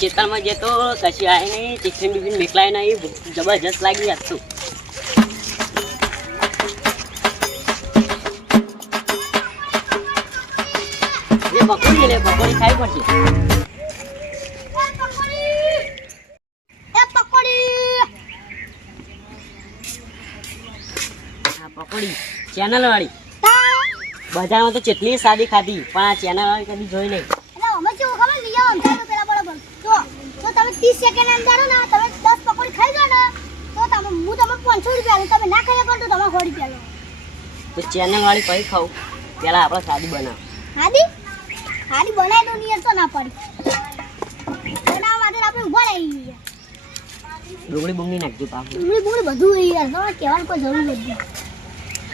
ખેતરમાં જતો કશી આવી નહીં, ટિફિન બિફિન મેકલાય નહીં, જબરજસ્ત લાગી આજ તો. પકોડી લે, પકોડી ખાવી પડશે. પકોડી ચેનલ વાળી બજારમાં તો કેટલી સાદી ખાધી, પણ આ ચેનલ વાળી કદી જોઈ નહીં. અમે કેવું ખબર લઈ આવો અંધારું પેલા બરાબર. જો તમે 30 સેકન્ડ અંદર ને તમે 10 પકોડી ખાઈ જાવ ને તો તમે હું તમને 500 રૂપિયા લઉં. તમે ના ખાઈ શકો તો તમે 100 રૂપિયા લો. તો ચેનલ વાળી પછી ખાવું, પેલા આપણે સાદી બનાવ. સાદી બનાવી દો નિયર તો ના પડી. બનાવવા માટે આપણે ઉભા રહી. ડુંગળી બુંગળી નાખજો પાછું. ડુંગળી બુંગળી બધું હોય યાર, તમારે કહેવાની કોઈ જરૂર નથી.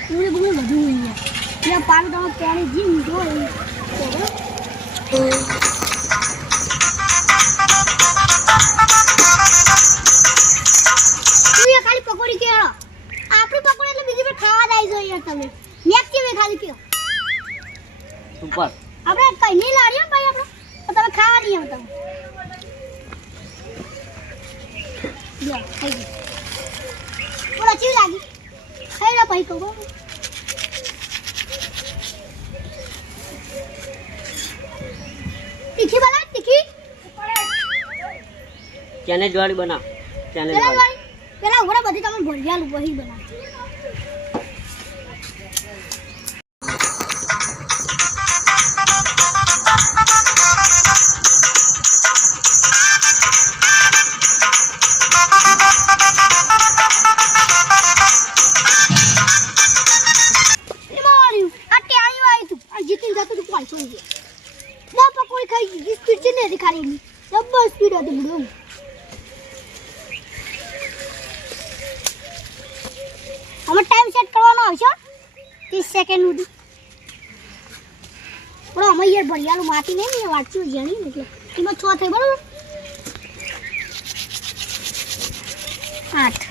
ડુંગળી બુંગળી બધું હોય યાર. ત્યાં પાણી તમે પાણી જીમ જો ખાલી પકોડી કેળો આપણી પકોડી એટલે બીજી પર ખાવા દઈ જો યાર. તમે મેક કેવી ખાલી કયો ઉપર આપણે કઈ નહીં લાડ્યો ભાઈ આપણે તો તમે ખાવા નહીં આવતા. લો થઈ ગઈ. બોલો ચીવ લાગી ખાઈ લો ભાઈ કહો. તીખી બનાવ તીખી ચેનલ વાળી બનાવ. ચેનલ પેલા વાળી પેલા ઉગડા બધી તમે ભરિયાલું વહી બનાવ. ખાલી ડબલ સ્પીડ હતી બધું. અમે ટાઈમ સેટ કરવાનો આવશે 30 સેકન્ડ સુધી. પણ અમે યાર ભરિયાલું માટી નહીં ને વાંચ્યું જાણી ને એટલે એમાં 6 થઈ બરાબર. 8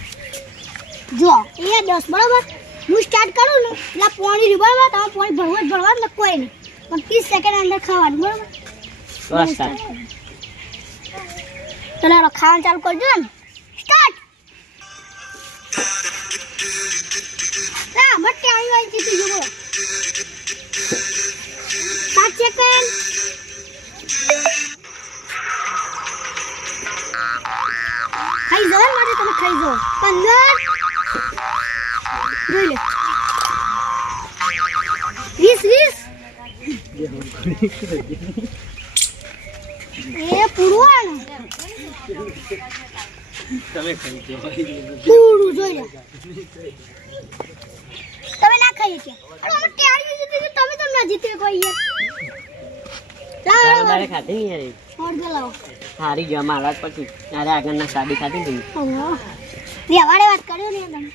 જો એ 10 બરાબર. હું સ્ટાર્ટ કરું ને એટલે પાણી રીબરમાં તમે પાણી ભરવા એટલે કોઈ નહીં, પણ 30 સેકન્ડ અંદર ખાવાનું બરાબર. ચલો ખાવાનું ચાલુ કરજો ને. સ્ટાર્ટ. ના મત આવી આવી જીતી જો 7 સેકન્ડ. ખાઈ જાઓ મારે તમે ખાઈ જાઓ. 15 જોઈ લે 20 એ પૂરું તમે ખાઈ જાઓ પૂરું જોઈ લે. તમે ના ખાઈ કે અરે અમે ટેડી જીતી તમે તો ના જીતે કોઈ યાર. મારે ખાધી નહીં યાર. ઓર દે લાવો હારી ગયો મારા પછી. અરે આગળના સાદી ખાધી ગઈ. વ્યવહારે વાત કર્યો ને તમે.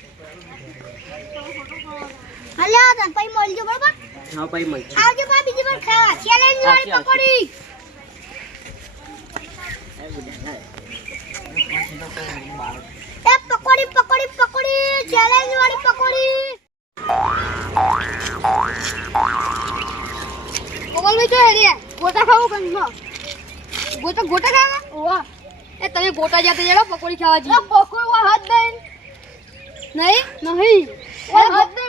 હાલ્યા તન પઈ મળજો બરાબર. હા પઈ મળજો. આવજો પા બીજી વાર ખાવા ચેલેન્જ વાળી પકોડી. એ પકોડી પકોડી પકોડી ચેલેન્જ વાળી પકોડી. કોમલભાઈ તો રે ગોટા ખાવું કંનો ગોટા ખાવા. ઓવા એ તમે ગોટા જાતે જડો પકોડી ખાવા જી. પકોડી વા હાથ દે નહીં હાથ દે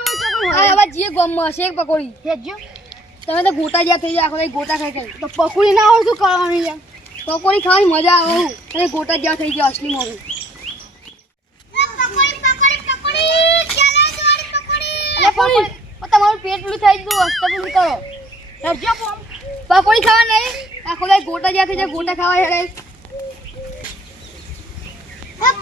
હવે જે ગોમમાં છે એક પકોડી હેજો. તમે તો ગોટા જ્યાં થઈ જાય આખો ગોટા ખાઈ તો પકોડી ના હોય શું કરવાનું યાર. પકોડી ખાવાની મજા આવે અને ગોટા જ્યાં થઈ ગયા અસલી મોડું. તમારું પેટ પેલું થઈ ગયું હસ્ત પેલું કરો પકોડી ખાવા નહીં આખો ગોટા જ્યાં થઈ જાય ગોટા ખાવા હેડે.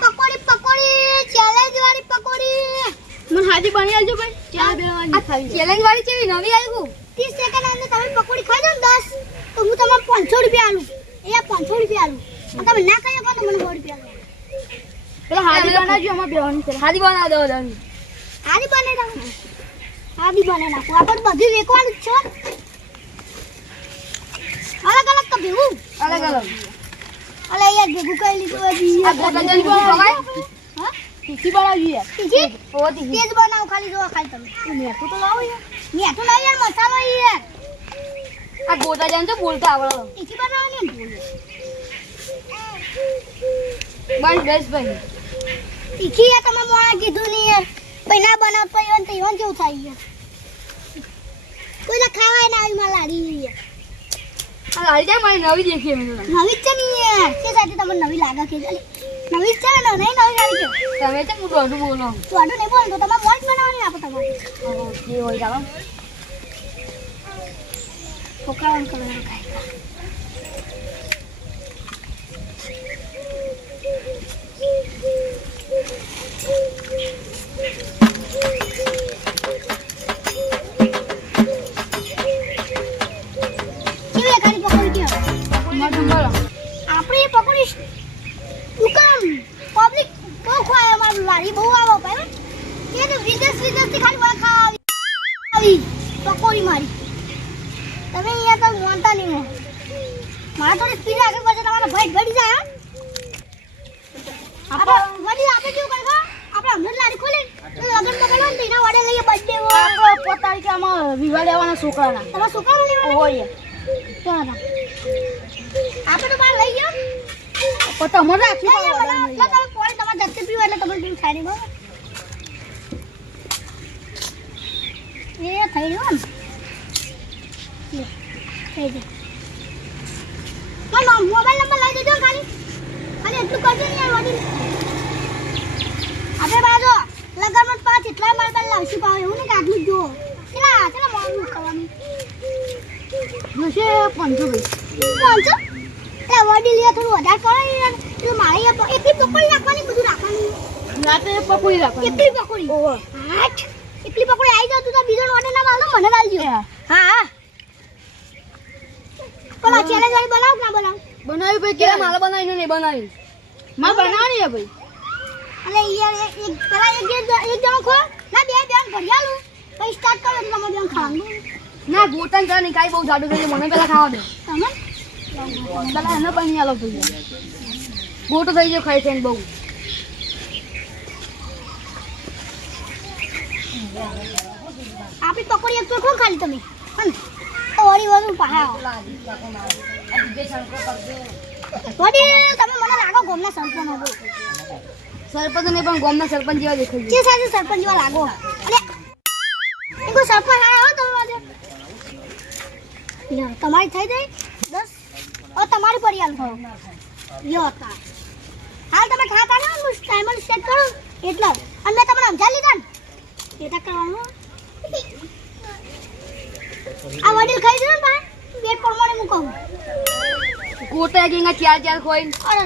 પકોડી પકોડી ચેલેન્જ વાળી પકોડી મને હાજી બની આલજો ભાઈ. ચા બેવાની ચેલેન્જ વાળી કેવી નવી આવ્યું 30 સેકન્ડ અંદર તમે પકોડી ખાઈ જાવ 10 તો હું તમને 500 રૂપિયા આલું. એ 500 રૂપિયા આલું. તમે ના ખાઈ શકો તો મને 100 રૂપિયા આલો. પેલા હાજી બનાવજો અમાર બેવાની છે. હાજી બનાવ દો દન. હાજી બનાવી નાખો. હાજી બનાવી નાખો. આપણે બધી વેકવાનું જ છે. અલગ અલગ તો ભેગું અલગ અલગ. અલે યાર ભેગું કરી લીધું હજી. આ ગોટા જઈ બનાવાય. હા તીખી બનાવજી યાર. તીખી ઓ તીખી તેજ બનાવ ખાલી જો ખાલી તમે. મેઠું તો લાવો યાર. મેઠું લાવ યાર મસાલો યાર. આ ગોટા જઈને તો બોલતા આવડો. તીખી બનાવવાની ને બોલ. બસ ભાઈ તીખી યાર તમે મોણા કીધું નહીં યાર પૈના બનાવતો ઈવન તો ઈવન કેવું થાય યાર કોઈને ખાવાય ના આવી માં લાડી યાર આ લાડી જાય મારી નવી દેખી મેં નવી જ છે નહીં યાર છે સાથે તમને નવી લાગે કે ચાલી નવી જ છે ને નહીં નવી લાડી છે તમે છે હું દોઢું બોલો તો આડું નહીં બોલ તો તમારે મોજ બનાવવાની આપો તમારે જે હોય ચાલો છોકરાઓને કલર ખાય કેવી ખાલી પકોડી કે મારું બોલો આપણી પકોડી દુકાન પબ્લિક બહુ ખાય અમારું લારી બહુ આવો ભાઈ એ તો વિદેશથી ખાલી વળા ખાવા આવી પકોડી મારી તમે અહીંયા તો મોનતા નહીં હો મારા થોડી સ્પીડ આગળ પડશે તમારો ભાઈ ઘડી જાય આપણે વડી આપણે કેવું કરગા આપણે હમણાં લારી ખોલી લગન બગડવા ને તેના વાડે લઈએ બર્થડે હોય આપણે 5 તારીખે આમાં વિવાહ લેવાના છોકરાના તમારા છોકરાને લેવાના હોય ક્યાં હતા આપણે તો બહાર લઈ ગયો પણ તમારે રાખી તમે પોણી તમારે જતે પીવો એટલે તમને પીવું થાય નહીં બરાબર એ થઈ રહ્યું ને થઈ ગયું મોબાઈલ નંબર લઈ દેજો ખાલી એટલું કરજો ને યાર વડીલ આપણે બાજુ લગનમાં 5 એટલા મોબાઈલ લાવશું પાવે એવું નહીં કે આટલું જ જુઓ ચલા મોડું કરવાનું નશે 500 ભાઈ 500 એટલે વડીલ યાર થોડું વધારે કરો યાર એટલે મારે એકલી પકોડી રાખવાની બધું રાખવાનું રાતે પકોડી રાખવાની એકલી પકોડી હાટ એકલી પકોડી આવી જાવ તું તો બીજો ઓર્ડર ના માલ મને ડાલજો હા પેલા ચેલેન્જ વાળી બનાવ ના બનાવ બનાવી ભાઈ કે મારે બનાવીને નહીં બનાવી મારે બનાવવાની છે ભાઈ અલે યાર એક પેલા એક જણો ખો ના બે બેન ભરિયાલું પછી સ્ટાર્ટ કરો તો તમે બેન ખાવાનું ના ગોટન જા નહીં કાઈ બહુ જાડું થઈ મને પેલા ખાવા દે તમે પેલા એને બની આલો ભાઈ ગોટો થઈ ગયો ખાઈ ખાઈને બહુ આપણી પકોડી એક તો ખો ખાલી તમે હન તો વળી વળી પાહા વડી તમે મને લાગો ગોમના સરપંચ હતો સરપંચ નહીં પણ ગામના સરપંચ જેવા દેખાય જે સાથે સરપંચ જેવા લાગો અરે એકો સરપંચ આયા હો તમે આજે યો તમારી થઈ ગઈ 10 ઓ તમારી પડી હાલ થો યો તા હાલ તમે ખાતા ને હું ટાઈમર સેટ કરો એટલે અને મેં તમને સમજાવી લીધા ને એટા કરવાનું આ વડીલ ખાઈ જજો ને ભાઈ વેટ પ્રમાણે હું કહું ગોટા ગેંગા ચાર ખોઈ અરે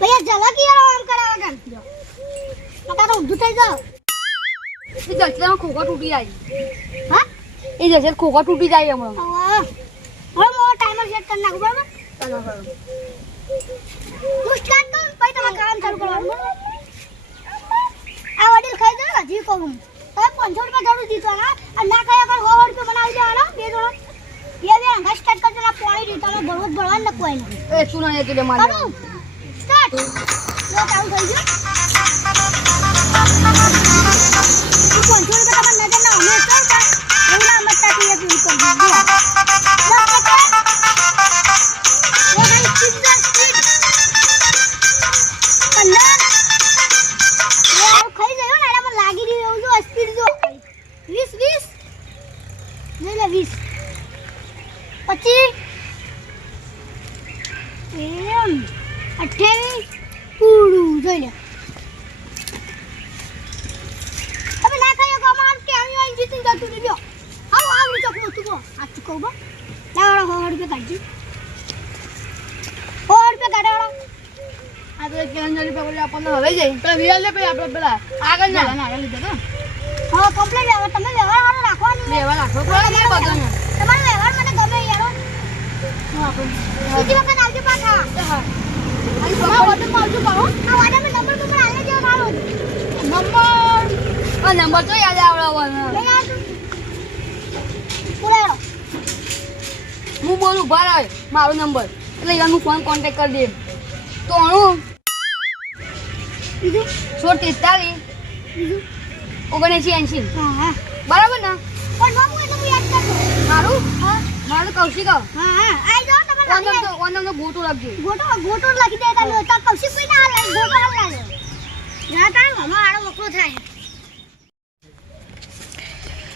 ભૈયા જલા કે યાર આમ કરાવા કામ પકા તો ઊંધું થઈ જાવ એ જલ્દીમાં ખોખા તૂટી જાય હા એ જલ્દી ખોખા તૂટી જાય હમણાં હવે મોટો ટાઈમર સેટ કરી નાખું બરાબર હું સ્ટાર્ટ કરું પછી તમારે કામ ચાલુ કરવાનું આ વડીલ ખાઈ જાય હજી કહું તમે 500 રૂપિયા જરૂર દીધો હા અને ના ખાયા પર 100 રૂપિયા બનાવી દેવાના બે જણો બે હંગા સ્ટાર્ટ કરજો ના પાણી દી તમે ભરવાનું ન કોઈ નહીં એ તું ના એટલે મારે કરું સ્ટાર્ટ લો ચાલુ થઈ ગયું 500 રૂપિયા તમારે નજર ના અમે કરતા એવું ના મતતા કે એક કરી દીધું હવે જઈ તો વિયાલ લે આપણે પેલા આગળ ના આગળ લીધો તો હા કમ્પ્લીટ લેવા તમે વ્યવહાર વાળો રાખવાની લેવા રાખો બધાને તમારો વ્યવહાર મને ગમે યાર બીજી વખત આવજો પાછા હા તમારો ઓર્ડર પાવજો પાહો આ ઓર્ડર માં નંબર આલે દેવો મારો નંબર તો યાદ આવવાનો પૂરા હું બોલું ભાઈ મારો નંબર એટલે યાર હું ફોન કોન્ટેક્ટ કરી દે તો અણુ બીજું 143 બીજું 7980 હા બરાબર ને પણ મામુ એટલે હું યાદ કરતો મારું કૌશિક હા હા આઈ જાઓ તમે ઓનમ તો ગોટો લખજો. ગોટો લખી દેતા નો તા કૌશિક કોઈ ના હાલ ગોટો હાલ લાજો ના તા અમારો વકરો થાય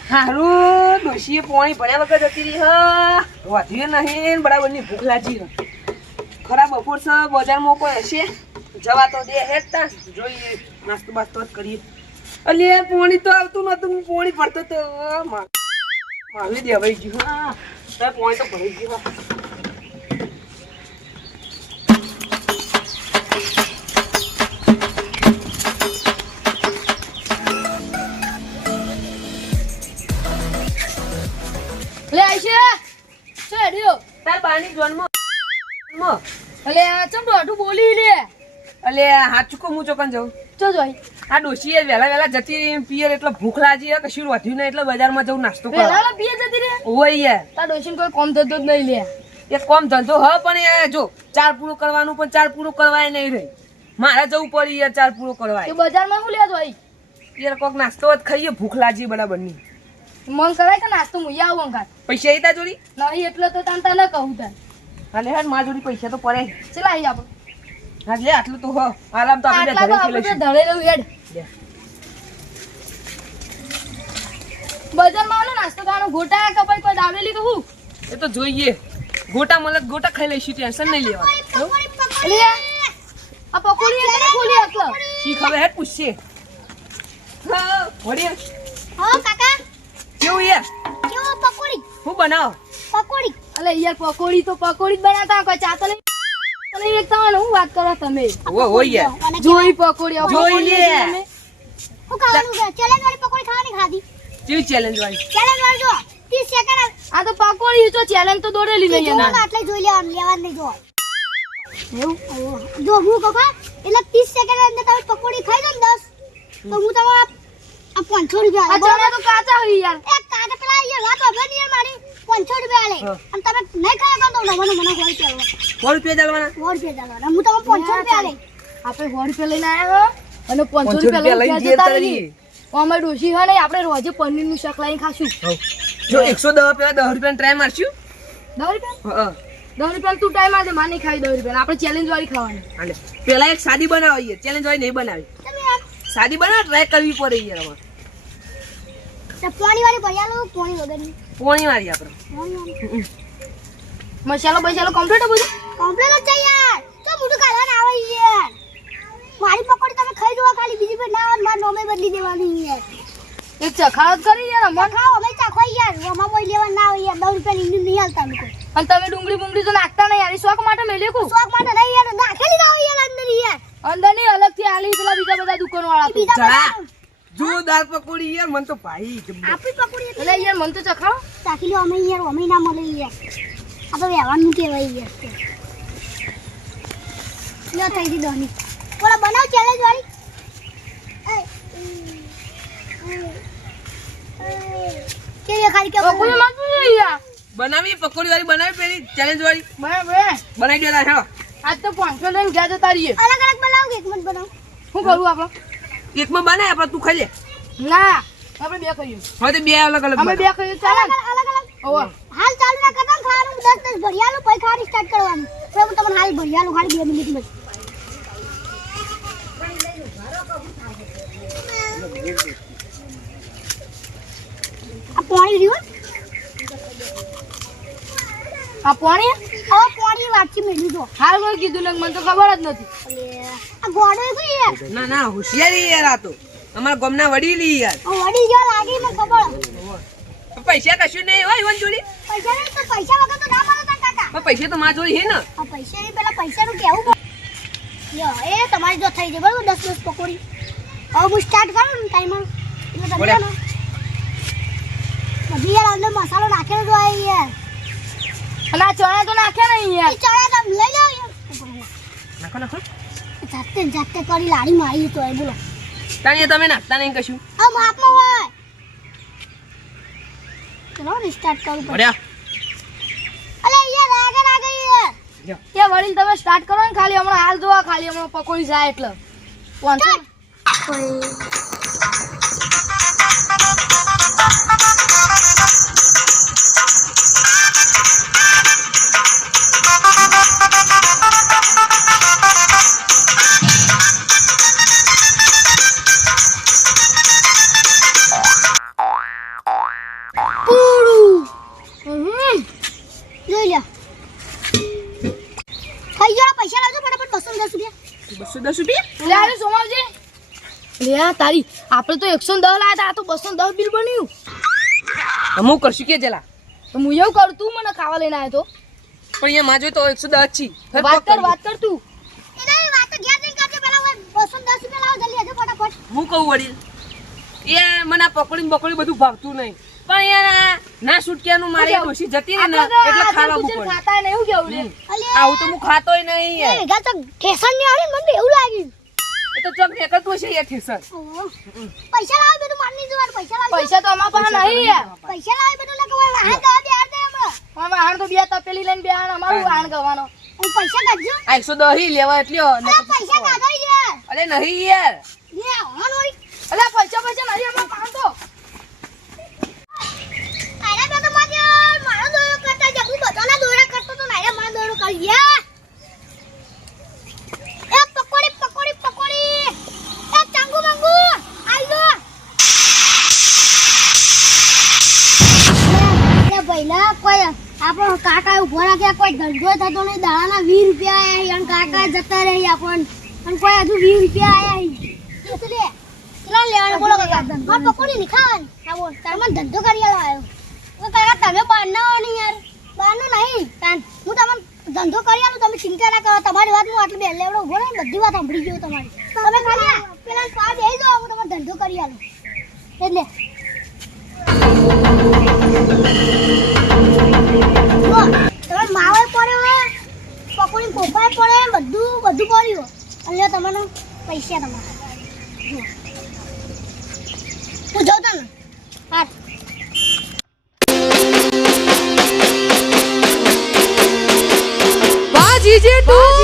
હારું ડોશીએ પાણી ભર્યા વગર જતી રહી હા વધ્યું નહીં બરાબરની ભૂખ લાગી હે. ખરા બપોર છે બજારમાં કોઈ હશે જવા તો દે હેડતા જોઈએ નાસ્તો બાસ્તો જ કરીએ. અલે પાણી તો આવતું નતું હું પાણી ભરતો તો મારું દેવાઈ ગયું હા પાણી તો ભરાઈ ગયું હા. લે આઈશે શું હેડ્યો તાર બાની જોનમાં અલે ચમ દોઢું બોલી લે અલે હાચું કો હું ચોકન જાઉં ચો જોઈ આ ડોશીએ વહેલા જતી રહી પિયર એટલે ભૂખ લાગી હે કશું વધ્યું નહીં એટલે બજારમાં જવું નાસ્તો કરવા. વેલા પીએ જતી રે ઓય યાર તાર ડોશીને કોઈ કોમ થતો જ નહીં લે. એક કોમ ધંધો હ પણ યાર જો ચાર પૂરું કરવાનું પણ ચાર પૂરું કરવાય નહીં રહી મારે જવું પડી યાર ચાર પૂરું એ કરવાય બજારમાં શું લે જોઈ યાર કોક નાસ્તો જ ખાઈએ ભૂખ લાગી બરાબરની. મન કરાય કે નાસ્તો હું આવું અંગાત પૈસા આઈ તા જોડી નહીં એટલે તો તાન તને કહું તાન હાલે હેડ માર જોડી પૈસા તો પડે ચલા આવી આપણે હા લે આટલું તો હ આરામ તો આપણે આટલા તો ઘરે આપણે લઈશું. ધરે રહું હેડ લે. બજારમાં આનો નાસ્તો ખાવાનો ગોટા કપાઈ કોઈ દાબેલી તો હું એ તો જોઈએ ગોટા મળે તો ગોટા ખાઈ લઈશું ટેન્શન નહીં લેવા. અલે આ પકોડી એ કેને ખોલી આટલો શી ખબર હેડ પૂછશે હા વળી હો કાકા કેવું યાર કેવો પકોડી હું બનાવ પકોડી અલે યાર પકોડી તો પકોડી જ બનાવતા કોઈ ચા તો નહીં વેચતા હોય ને હું વાત કરો તમે હોય યાર જોઈ પકોડી આ જોઈ પકોડી લે. તમે. હું ખાવાનું છે ચેલેન્જ વાળી પકોડી ખાવાની ખાધી કેવી ચેલેન્જ વાળી ચેલેન્જ વાળી જો 30 સેકન્ડ આ તો પકોડી તો ચેલેન્જ તો દોડેલી નહીં જો એના આટલે જોઈ લેવાનું લેવાનું નહીં જો એવું જો હું કાકા એટલે 30 સેકન્ડ અંદર તમે પકોડી ખાઈ દો ને 10 તો હું તમારા આ 500 રૂપિયા આ આલે ચણા તો કાચા હોય યાર એક કાકા પેલા યાર વાત હવે નહીં મારી 500 રૂપિયા આલે હા. અને તમે નહીં ખાયા તો મને મને હોય ચાલો 100 રૂપિયા ચાલવાના 100 રૂપિયા ચાલો હું તમને 500 રૂપિયા આલે આપણે 100 રૂપિયા લઈને આયા હો અને 500 રૂપિયા લઈને લઈને જતા ઘેર રહીએ અમે ડોશી હા નહીં આપણે રોજે પનીરનું શાક લઈને ખાશું જો 110 રૂપિયા 10 રૂપિયા ટ્રાય મારશું 10 રૂપિયા હા 10 રૂપિયા તું ટાઈમ આજે માની ખાઈ 10 રૂપિયા આપણે ચેલેન્જ વાળી ખાવાની હાલે પેલા એક સાદી બનાવીએ ચેલેન્જ વાળી નહીં બનાવી તમે આ સાદી બનાવ ટ્રાય કરવી પડે યાર અમારે પાણી વાળી ભર્યા લો પાણી વગરની પોણી વાળી આપણે મસાલો બસાલો કમ્પ્લીટ બધું કમ્પ્લેટ જ છે યાર તો મોટું કાઢવાના આવે યાર મારી પકોડી તમે ખાઈ જોવા ખાલી બીજી પર ના આવે માર નોમે બદલી દેવાની યાર એક ચખાડત કરી યાર અમન ખાઓ અમે ચાખો યાર અમાર કોઈ લેવા ના આવે યાર 10 રૂપિયા ની નહીં હાલતા લોકો અને તમે ડુંગળી બુંગળી તો નાખતા નહીં યાર ઈ શોખ માટે મેલે કુ શોખ માટે નહીં યાર નાખેલી ના આવે યાર અંદર યાર અંદર ની અલગ થી આલી પેલા બીજા બધા દુકાન વાળા તો બીજા જરા. બધા જોરદાર પકોડી યાર મને તો ભાઈ જબ્બર. આપણી પકોડી એટલે યાર મન તો ચખાડો ચાખી લો અમે યાર અમે ના મળે યાર આ તો વ્યવહારનું કહેવાય યાર લો થઈ ગઈ દોની બોલા બનાવ ચેલેન્જ વાળી કે ખાલી કે પકોડી માંગતું નહીં યાર બનાવી પકોડી વાળી બનાવી પેલી ચેલેન્જ વાળી બરાબર બનાવી દેતા હેડો આજ તો 500 લઈને ગયા જતા રહીએ અલગ અલગ બનાવો કે એક મત બનાવો શું કરું આપણે એકમાં બનાય આપણે તું ખાઈ લે ના આપણે બે ખાઈએ હવે તો બે અલગ અલગ અમે બે બનાવ. ખાઈએ ચાલે ને? અલગ અલગ ઓવા હાલ ચાલુ ના કરતા ને ખાવાનું 10 ભરિયાલું પછી ખાવાની સ્ટાર્ટ કરવાનું તો હું તમને હાલ ભરિયાલું ખાલી 2 મિનિટમાં આ પાણી રહ્યું આ પાણી પાણી વાટકી મેળવી દો હાલ કોઈ કીધું ને મને તો ખબર જ નથી આ ગોડો કઈ યાર ના ના હોશિયારી યાર આ તો અમારા ગામના વડીલી યાર આ વડી જો લાગી મને ખબર પૈસા કશું નહીં હોય ઈવન જોડી પૈસા નહીં તો પૈસા વગર તો ના મળે તાર કાકા પણ પૈસા તો મારા જોડી હે ને આ પૈસા નહીં પેલા પૈસાનું કેવું પડે યો એ તમારી જો થઈ જાય બરાબર 10 પકોડી હવે હું સ્ટાર્ટ કરું ને ટાઈમર એટલે તમે બોલ્યા. ને બધી યાર અંદર મસાલો નાખેલો જો આ યાર અને આ ચણા તો નાખ્યા નહીં યાર એ ચણા તમે લઈ જાઓ યાર નાખો નાખો જાતે ને જાતે કરી લાડી મારી તો એ બોલો તાણીએ તમે નાખતા નહીં કશું આ માપમાં હોય ચલો સ્ટાર્ટ કરું પછી ભર્યા અલે યાર આગળ આગળ યાર તે વડીલ તમે સ્ટાર્ટ કરો ને ખાલી હમણાં હાલ જોવા ખાલી હમણાં પકોડી જાય એટલે 500 આ 10 રૂપિયા લે આને સોમાવજે લે આ તારી આપણે તો 110 લાયા હતા આ તો 210 બિલ બન્યું અમુક કરશું કે જલા તો હું એવું કરું તું મને ખાવા લઈને આવ્યો તો પણ અહીંયા માં જોઈ તો 110 છી વાત કર તું એના વાત તો ઘેર જઈને કરજે પેલા 210 રૂપિયા લાવો જલ્દી આજે ફટાફટ હું કહું વડીલ એ મને આ પકોડી બકોડી બધું ભાવતું નહીં પણ યાર ના છૂટક્યાનું મારી ડોશી જતી રહે ને એટલે ખાવાનું પડે ખાતા ને એવું કેવું લે આવું તો હું ખાતોય નહીં યાર એ ગા તો ઠેસણ ની આવી મને એવું લાગ્યું એ તો ચોક નીકળતું હશે યાર ઠેસર પૈસા લાવ બધું મારની જોવા પૈસા લાવ પૈસા તો અમારા પાસે નહીં યાર પૈસા લાવ બધું લખવા વાહન દવા દે આ દે હમણાં મામા હાણ તો બે તપેલી લઈને બે હાણ અમારું હાણ કરવાનો હું પૈસા કાઢજો આ 110 લેવા એટલો અલા પૈસા કાઢો યાર અરે નહીં યાર લે ઓન ઓરી અલે પૈસા નહીં અમારા પાસે તો અરે બે તો મારો દોરો કરતા જ હું બધાના દોરા કરતો તો નારે મારો દોરો કરી યાર એ પકોડી એ ચાંગુ મંગુ આઈ લો એ ભઈલા કોઈ આપણો કાકા ઉભો રાખ્યા કોઈ ધંધો થતો નહીં દાડાના 20 રૂપિયા આયા અને કાકા જતા રહી આપણ અને કોઈ હજુ 20 રૂપિયા આયા એટલે કેટલા લેવાના બોલો કાકા માર પકોડી ની ખાવાની હા બોલ તમે ધંધો કરી આવ્યો તો કાકા તમે બહારના હો નહીં યાર બહારનું નહીં તાન હું તમને ધંધો કરી આલું તમે ચિંતા ના કરો તમારી વાત હું આટલી બે લેવડો ઉભો રહી બધી વાત સાંભળી ગયો તમારી તમે ખાલી પેલા પા બેસી જાઓ હું તમને ધંધો કરી આલું એટલે તમે માવે પડે પકોડી કોપાય પડે બધું પડ્યું અને તમને પૈસા તમારા હું જાઉં તને હા વાહ જીજે તું